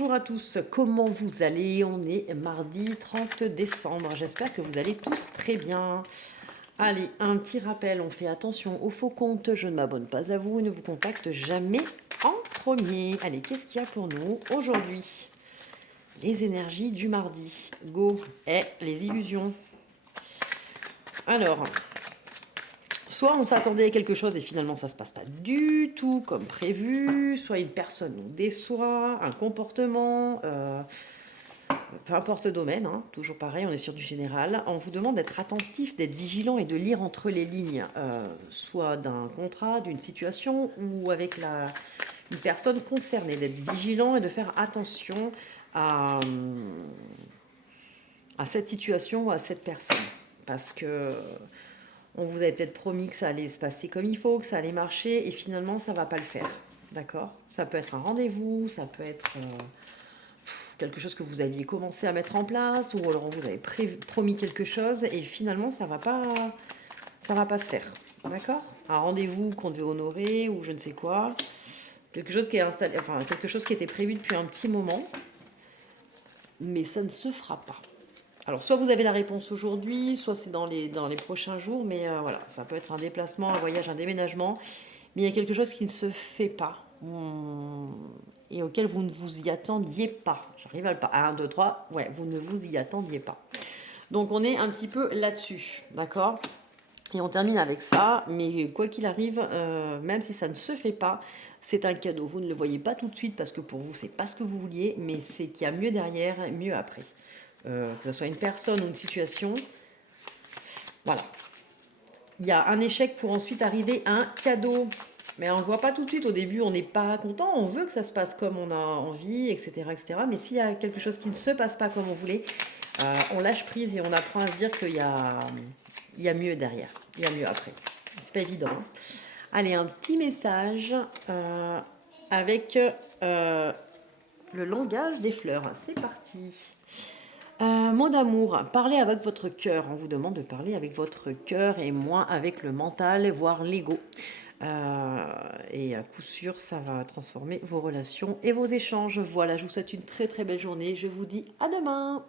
Bonjour à tous, comment vous allez? On est mardi 30 décembre, j'espère que vous allez tous très bien. Allez, un petit rappel, on fait attention aux faux comptes, je ne m'abonne pas à vous, ne vous contacte jamais en premier. Allez, qu'est-ce qu'il y a pour nous aujourd'hui? Les énergies du mardi, go, et les illusions. Alors, soit on s'attendait à quelque chose et finalement ça se passe pas du tout comme prévu, soit une personne nous déçoit, un comportement, peu importe le domaine, hein, toujours pareil, on est sur du général. On vous demande d'être attentif, d'être vigilant et de lire entre les lignes, soit d'un contrat, d'une situation ou avec une personne concernée, d'être vigilant et de faire attention à cette situation ou à cette personne. Parce que on vous avait peut-être promis que ça allait se passer comme il faut, que ça allait marcher, et finalement, ça va pas le faire. D'accord? Ça peut être un rendez-vous, ça peut être quelque chose que vous aviez commencé à mettre en place, ou alors vous avez promis quelque chose, et finalement, ça va pas se faire. D'accord? Un rendez-vous qu'on devait honorer, ou je ne sais quoi. Quelque chose qui est installé, enfin, quelque chose qui était prévu depuis un petit moment, mais ça ne se fera pas. Alors, soit vous avez la réponse aujourd'hui, soit c'est dans les prochains jours, mais voilà, ça peut être un déplacement, un voyage, un déménagement, mais il y a quelque chose qui ne se fait pas et auquel vous ne vous y attendiez pas. J'arrive à le pas. 1, 2, 3, ouais, vous ne vous y attendiez pas. Donc, on est un petit peu là-dessus, d'accord? Et on termine avec ça, mais quoi qu'il arrive, même si ça ne se fait pas, c'est un cadeau. Vous ne le voyez pas tout de suite parce que pour vous, c'est pas ce que vous vouliez, mais c'est qu'il y a mieux derrière, mieux après. Que ce soit une personne ou une situation. Voilà. Il y a un échec pour ensuite arriver à un cadeau. Mais on ne le voit pas tout de suite. Au début, on n'est pas content. On veut que ça se passe comme on a envie, etc. etc. Mais s'il y a quelque chose qui ne se passe pas comme on voulait, on lâche prise et on apprend à se dire il y a mieux derrière. Il y a mieux après. C'est pas évident, hein. Allez, un petit message avec le langage des fleurs. C'est parti. Mot d'amour, parlez avec votre cœur. On vous demande de parler avec votre cœur et moins avec le mental, voire l'ego. Et à coup sûr, ça va transformer vos relations et vos échanges. Voilà, je vous souhaite une très très belle journée. Je vous dis à demain.